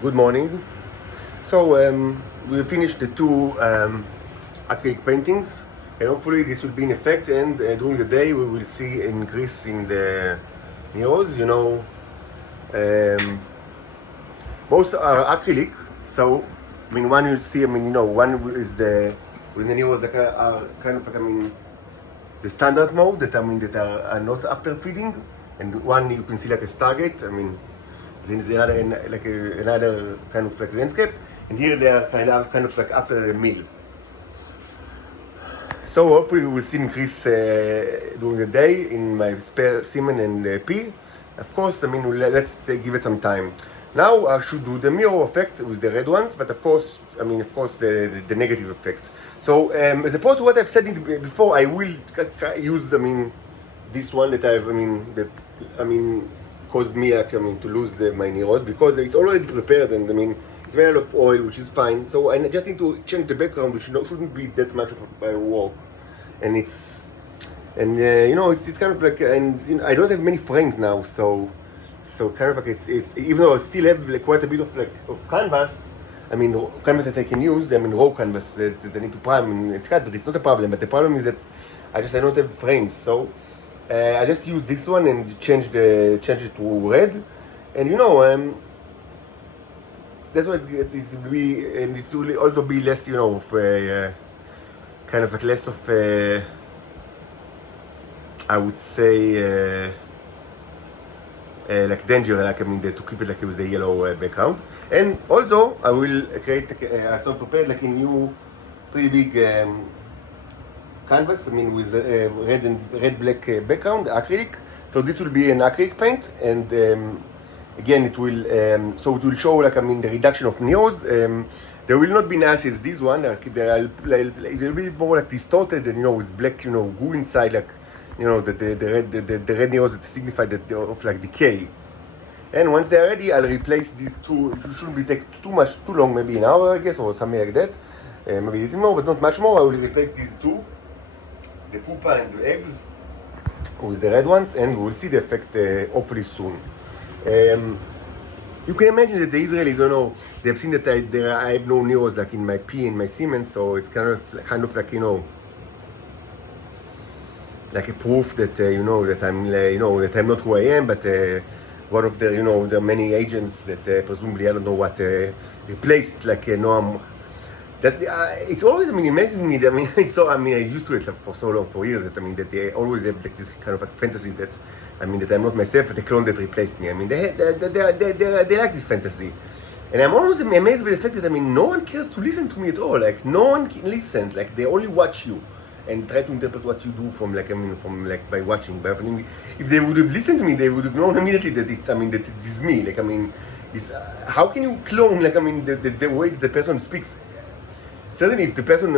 Good morning. So we finished the two acrylic paintings, and hopefully this will be in effect. And during the day, we will see an increase in the Neros. Um, most are acrylic. So one you see, one is the with the Neros that are kind of like the standard mode that are not after feeding, and one you can see like a Stargate. Then is another kind of like landscape, and here they are kind of like after a meal. So hopefully we will see increase during the day in my spare semen and pee. Of course, let's give it some time. Now I should do the mirror effect with the red ones, but of course, the negative effect. So as opposed to what I've said before, I will use this one that caused me to lose my Neros, because it's already prepared, and it's made out of oil, which is fine. So I just need to change the background, which shouldn't be that much of a work. And it's kind of like, and I don't have many frames now, so kind of like it's even though I still have like quite a bit of canvas. Canvas that I can use, raw canvas that I need to prime, and it's cut, but it's not a problem. But the problem is that I don't have frames, so I just use this one and change it to red, and that's why it's be, and it will also be less, of kind of like less of I would say like danger, to keep it like with the yellow background. And also I will create I prepared like a new pretty big canvas, with red black background, acrylic. So this will be an acrylic paint, and again it will show like the reduction of Neros. There will not be nasty as this one. It will be more like distorted, and with black goo inside, like the red Neros that signify that of like decay. And once they're ready, I'll replace these two. It shouldn't be take too long, maybe an hour, I guess, or something like that. Maybe a little more, but not much more. I will replace these two, the pupa and the eggs, with the red ones, and we'll see the effect hopefully soon. You can imagine that the Israelis, they've seen that I have no Neros like in my pee and my semen, so it's kind of like like a proof that that I'm not who I am, but one of the there are many agents that presumably I don't know what replaced like Noam. That it's always amazing me. I used to it for so long, for years, that they always have like this kind of like fantasy that that I'm not myself, but a clone that replaced me. They like this fantasy, and I'm always amazed by the fact that no one cares to listen to me at all. Like no one can listen. Like they only watch you and try to interpret what you do from by watching. But if they would have listened to me, they would have known immediately that it's that it is me. It's how can you clone the way the person speaks? Certainly, if the person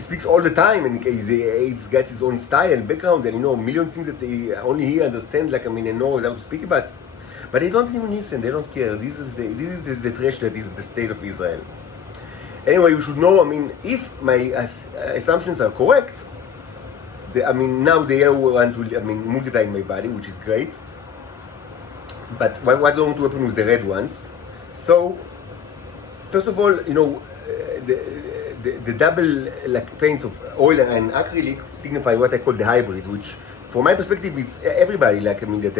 speaks all the time, and he's got his own style and background, and million things that only he understands, and knows how to speak about, but they don't even listen. They don't care. This is the trash that is the state of Israel. Anyway, you should know. If my assumptions are correct, now the yellow ones will multiply in my body, which is great. But what's going to happen with the red ones? So, first of all, the double paints of oil and acrylic signify what I call the hybrid, which from my perspective is everybody that have had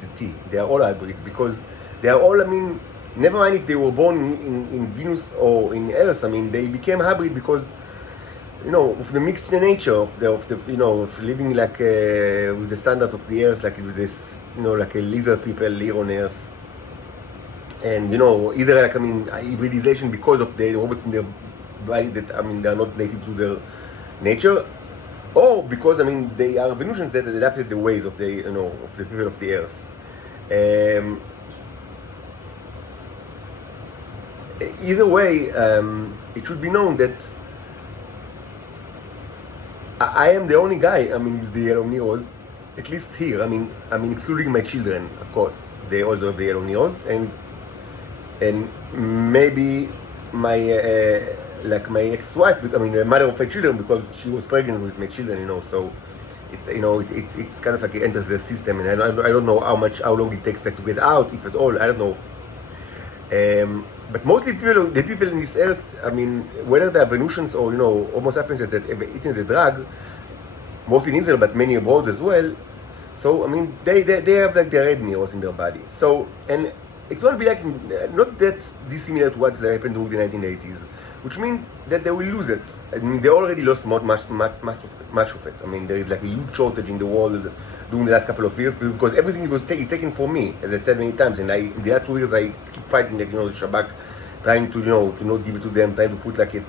the T. They are all hybrids, because they are all never mind if they were born in Venus or in Earth. They became hybrid because of the mixed nature of living with the standards of the Earth, with this like a lizard people here on Earth. And either hybridization because of the robots in their body that they are not native to their nature, or because they are Venusians that adapted the ways of the of the people of the Earth. Either way, it should be known that I am the only guy with the yellow Neros, at least here. Excluding my children, of course. They also have the yellow Neros, and maybe my my ex-wife, the mother of my children, because she was pregnant with my children, so it's kind of like it enters the system, and I don't know how long it takes to get out, if at all. I don't know. but mostly the people in this earth, I mean, whether they're Venusians or, Homo sapiens that have eaten the drug, mostly in Israel, but many abroad as well. So, I mean, they have like the red neurons in their body. So, and it's going to be like, not that dissimilar to what happened during the 1980s, which means that they will lose it. I mean, they already lost much of it. I mean, there is like a huge shortage in the world during the last couple of years because everything is taken from me, as I said many times. And in the last 2 years, I keep fighting, like, the Shabak, trying to, to not give it to them, trying to put like it,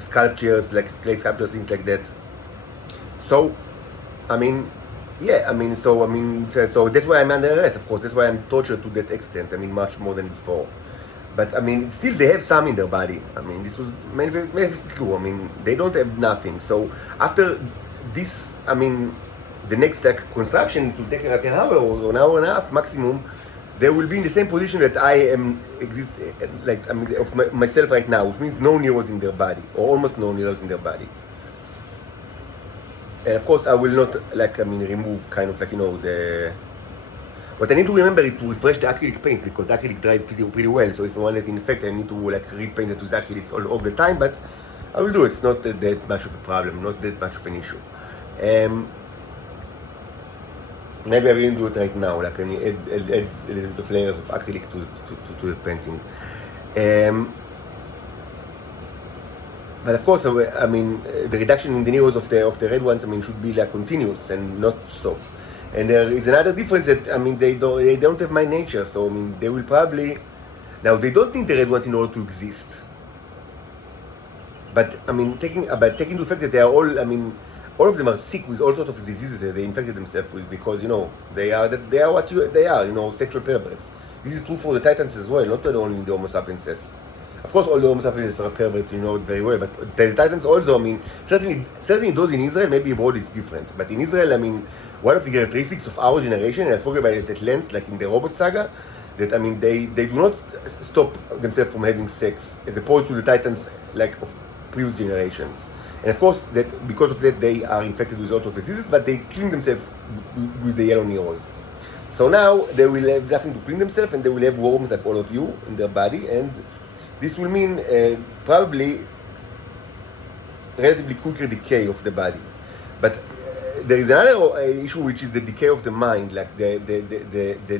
sculptures, like clay sculptures, things like that. So, I mean, yeah, I mean, so that's why I'm under arrest, of course. That's why I'm tortured to that extent. I mean, much more than before. But I mean, still they have some in their body. I mean, this was manifestly true. I mean, they don't have nothing. So after this, I mean, the next like construction, it will take like an hour or an hour and a half maximum. They will be in the same position that I am like, I mean, of myself right now, which means no neurons in their body, or almost no neurons in their body. And of course, I will not, like, I mean, remove kind of like, the... What I need to remember is to refresh the acrylic paints, because the acrylic dries pretty well. So if I want it in effect, I need to like repaint it with acrylics all the time, but I will do it. It's not that much of a problem, not that much of an issue. Maybe I will do it right now, like I mean, add a little bit of layers of acrylic to the painting. But of course, I mean, the reduction in the neurons of the red ones, I mean, should be like continuous and not stop. And there is another difference that, I mean, they don't have my nature, so I mean, they will probably, now they don't need the red ones in order to exist. But I mean, taking into effect that they are all, I mean, all of them are sick with all sorts of diseases that they infected themselves with, because they are what they are, sexual perverts. This is true for the Titans as well, not only the Homo sapiens. Of course, all the Homo sapiens are perverts, you know it very well, but the Titans also, I mean, certainly those in Israel, maybe abroad it's different, but in Israel, I mean, one of the characteristics of our generation, and I spoke about it at length, like in the Robot Saga, that, I mean, they do not stop themselves from having sex, as opposed to the Titans, like, of previous generations. And of course, that because of that, they are infected with all sorts of diseases, but they clean themselves with the yellow neurons. So now, they will have nothing to clean themselves, and they will have worms like all of you in their body, and this will mean probably relatively quicker decay of the body. But there is another issue, which is the decay of the mind, like the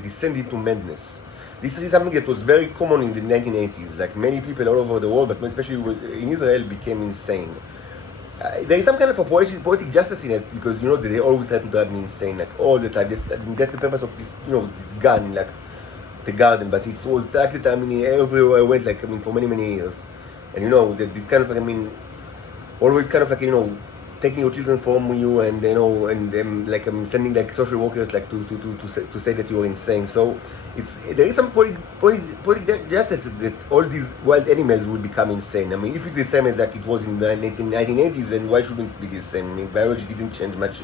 descent into madness. This is something that was very common in the 1980s. Like many people all over the world, but especially in Israel, became insane. There is some kind of a poetic justice in it, because they always try to drive me insane, like all the time. That's the purpose of this, this gun, like the garden. But it was like that. I mean, everywhere I went, like, I mean, for many years, and that this kind of, I mean, always kind of like, taking your children from you, and and like, I mean, sending like social workers like to say that you are insane. So there is some poetic justice that all these wild animals will become insane. I mean, if it's the same as like it was in the 1980s, then why shouldn't it be the same? I mean, biology didn't change much.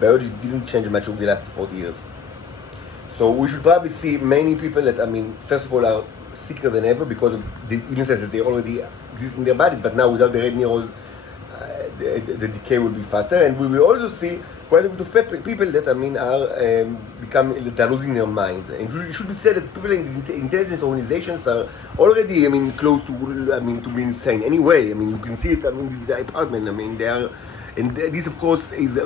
Biology didn't change much over the last 40 years. So we should probably see many people that, I mean, first of all, are sicker than ever because of the illnesses that they already exist in their bodies, but now without the red neurons, the decay will be faster. And we will also see quite a bit of people that, I mean, are losing their mind. And it should be said that people in intelligence organizations are already, I mean, close to, I mean, to be insane. Anyway, I mean, you can see it. I mean, this is the apartment. I mean, they are, and this, of course, is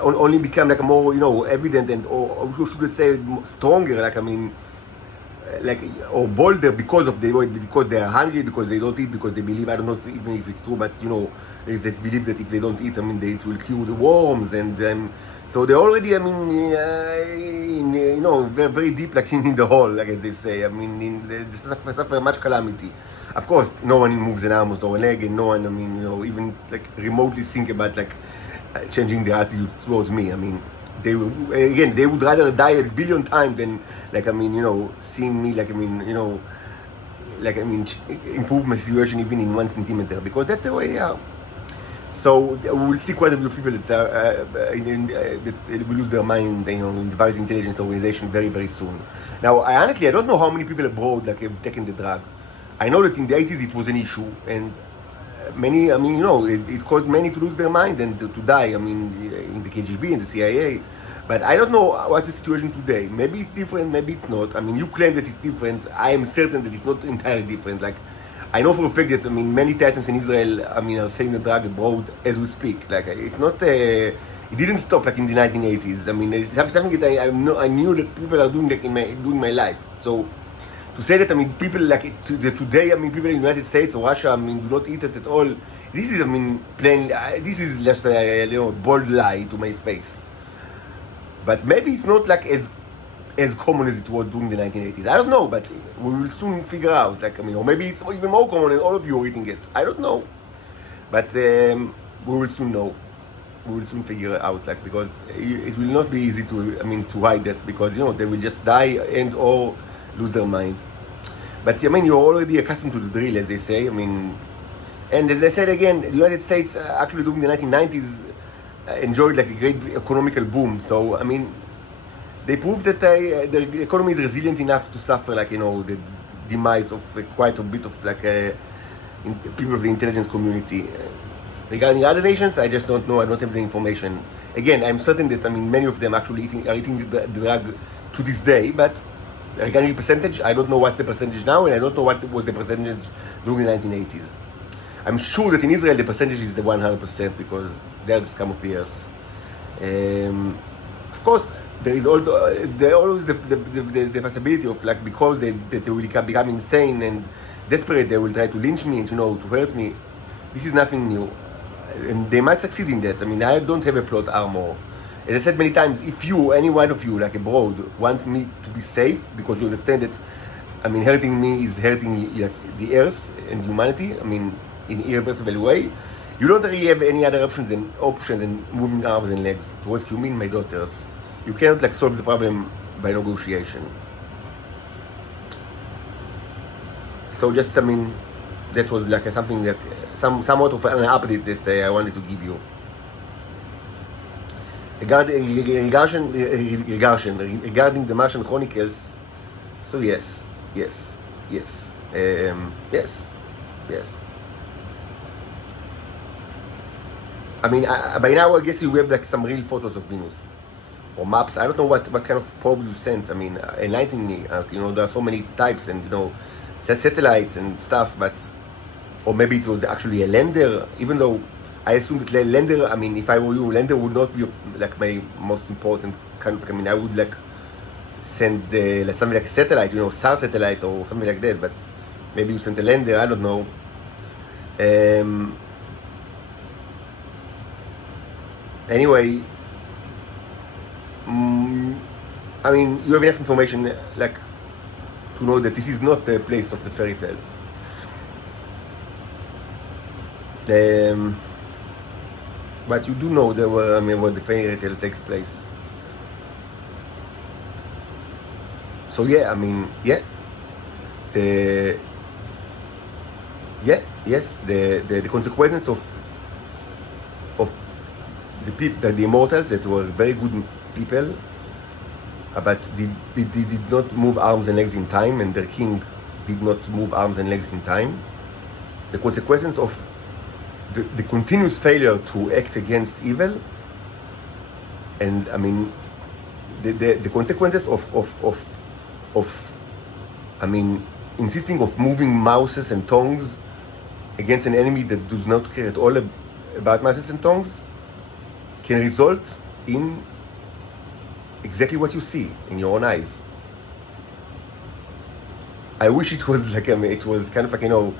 only become like more, evident and or should I say stronger. Like, I mean, like, or bolder because they are hungry, because they don't eat, because they believe, I don't know even if it's true, but there's this belief that if they don't eat, I mean, it will cure the worms, and so they already, I mean, very, very deep, like in the hole, like as they say. I mean, they suffer much calamity. Of course, no one moves an arm or a leg, and no one, I mean, even like remotely think about like changing their attitude towards me. I mean, they would rather die 1 billion times than, like, I mean, seeing me, like, I mean, like, I mean, improve my situation even in 1 centimeter, because that's the way they are. So we will see quite a few people that will lose their mind, in the various intelligence organization very, very soon. Now, I don't know how many people abroad like have taken the drug. I know that in the 80s it was an issue, and many, I mean, you know, it caused many to lose their mind and to die. I mean, in the KGB, in the CIA. But I don't know what's the situation today. Maybe it's different, maybe it's not. I mean, you claim that it's different. I am certain that it's not entirely different. Like, I know for a fact that, I mean, many Titans in Israel, I mean, are selling the drug abroad as we speak. Like, it's not, it didn't stop like in the 1980s. I mean, it's something that I knew that people are doing like during my life. So, to say that, I mean, people like today, I mean, people in the United States or Russia, I mean, do not eat it at all. This is, I mean, plain, this is just a, you know, bold lie to my face. But maybe it's not like as common as it was during the 1980s. I don't know, but we will soon figure out. Like, I mean, or maybe it's even more common and all of you are eating it. I don't know. But we will soon know. We will soon figure it out, like, because it will not be easy to, I mean, to hide that, because, you know, they will just die and or lose their mind. But I mean, you're already accustomed to the drill, as they say. I mean, and as I said again, the United States actually during the 1990s enjoyed like a great economical boom. So I mean, they proved that the economy is resilient enough to suffer, like, you know, the demise of quite a bit of like people of the intelligence community. Regarding other nations, I just don't know. I don't have the information. Again, I'm certain that, I mean, many of them actually are eating the drug to this day. But regarding the percentage, I don't know what's the percentage now, and I don't know what was the percentage during the 1980s. I'm sure that in Israel the percentage is the 100% because they're just come of years. Of course, there is always the possibility of, like, because they will become insane and desperate, they will try to lynch me and, you know, to hurt me. This is nothing new, and they might succeed in that. I mean, I don't have a plot armor. As I said many times, if you, any one of you, like abroad, want me to be safe because you understand that, I mean, hurting me is hurting, like, the earth and humanity, I mean, in irreversible way, you don't really have any other options than moving arms and legs to rescue me and my daughters. You cannot, like, solve the problem by negotiation. So just, I mean, that was like something like somewhat of an update that I wanted to give you. Regarding the Martian Chronicles, so yes. I mean, by now I guess you have like some real photos of Venus or maps. I don't know what kind of probe you sent. I mean, enlighten me. You know, there are so many types and, you know, satellites and stuff, but, or maybe it was actually a lander, even though I assume that lander, I mean, if I were you, lander would not be like my most important kind of, I mean, I would like send like something like a satellite, you know, SAR satellite or something like that, but maybe you sent a lander, I don't know. Anyway, I mean, you have enough information, like, to know that this is not the place of the fairy tale. But you do know where, I mean, where the fairy tale takes place. So yeah, I mean, the consequences of the people, the immortals that were very good people, but they did not move arms and legs in time, and their king did not move arms and legs in time. The consequences of the continuous failure to act against evil, and I mean the consequences of I mean, insisting of moving mouses and tongues against an enemy that does not care at all about mouses and tongues, can result in exactly what you see in your own eyes. I wish it was like, I mean, it was kind of like, you know,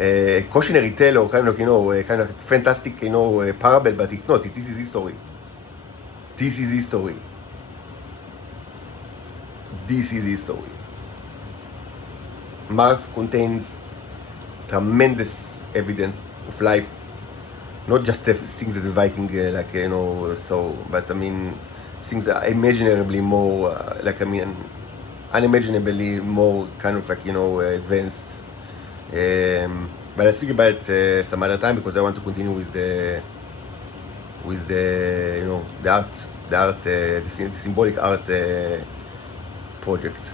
a cautionary tale or kind of, you know, a kind of fantastic, you know, a parable, but it's not. This is history. This is history. This is history. Mars contains tremendous evidence of life, not just the things that the Viking, like, you know, saw, but I mean, things that are imaginably more, like, I mean, unimaginably more kind of like, you know, advanced. But I'll speak about it some other time, because I want to continue with the you know, the symbolic art project.